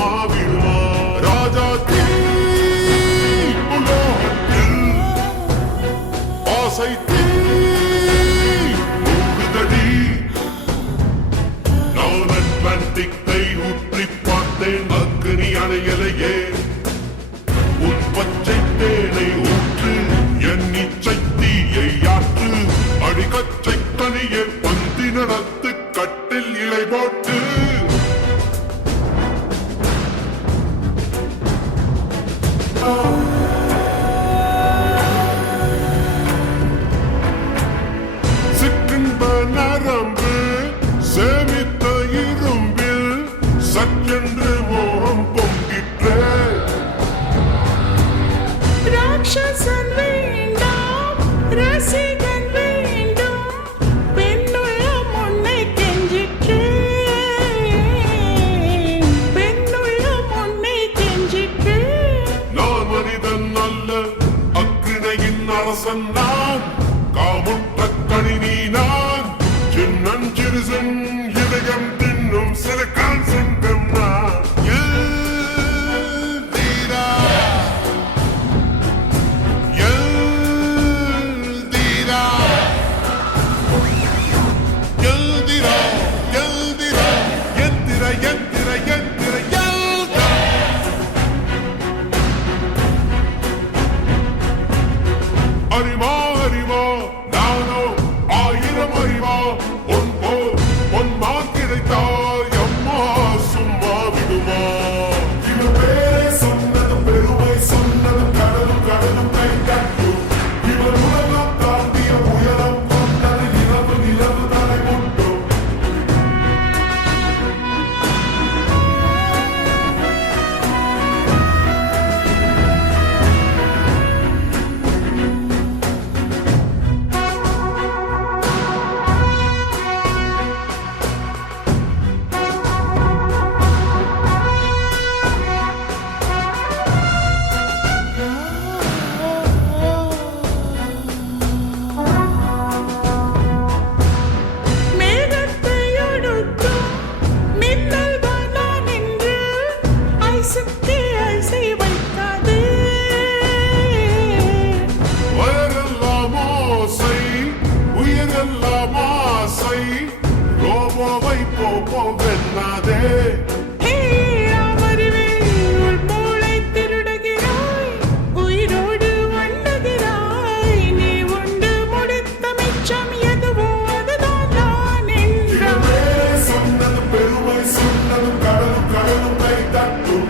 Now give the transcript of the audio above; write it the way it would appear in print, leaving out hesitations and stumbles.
சும்மா விடுமா ராஜா தீ உலோகத்தில் ஆசை தீ ஊடுதடி நான் அட்லாண்டிக்கை ஊற்றி பார்த்தேன் அக்னி அணையலையே உன் பச்சை தேனை ஊற்று என் இச்சை தீயை ஆற்று அடிக்கச்சை தனியே பந்தி நடத்து கட்டில் இலை போட்டு சிற்றின்ப நரம்பு சேமித்த இரும்பில் சற்றென்று மோகம் பொங்கிற்றே ராட்சசன் வேண்டாம் ரசிகன் வேண்டும் பெண்ணுள்ளம் உன்னை கெஞ்சிற்றே பெண்ணுள்ளம் உன்னை கெஞ்சிற்றே நான் மனிதன் அல்ல அக்கினையின் அரசன் நான் காமுற்ற கணினி நான் சின்னஞ்சிறுசன் இதயம் தின்னும் சிறுகான் செங்கம் நான் அறிவா அறிவா நானோ ஆயிரம் அறிவா உன் போல் உன் கிடைத்தால் அம்மா சும்மா விடுமா இவன் பேரை சொன்னதும் பெருமை சொன்னதும் கடலும் கடலும் கை கட்டும் இவன் உலகம் தாண்டிய உயரம் கொண்டது நிலவு நிலவு தலை முட்டும் மேகத்தை ஒடுக்கும் மின்னல் தான் என்று ஐசுக்கே ஐசை வைக்காதே வயரெல்லாம் ஓசை உயிரெல்லாம் ஆசை ரோபோவை போப்போ வெண்ணாதே ஹே ராமறிவே உள் மூளை திருடுகிறாய் உயிரோடு வண்ணுகிறாய் நீ உண்டு முடித்த மிச்சம் எதுவோ அதுதான் நான் என்றான் சொன்னதும் பெருமை சொன்னதும் கடலும் கடலும் கை தட்டும்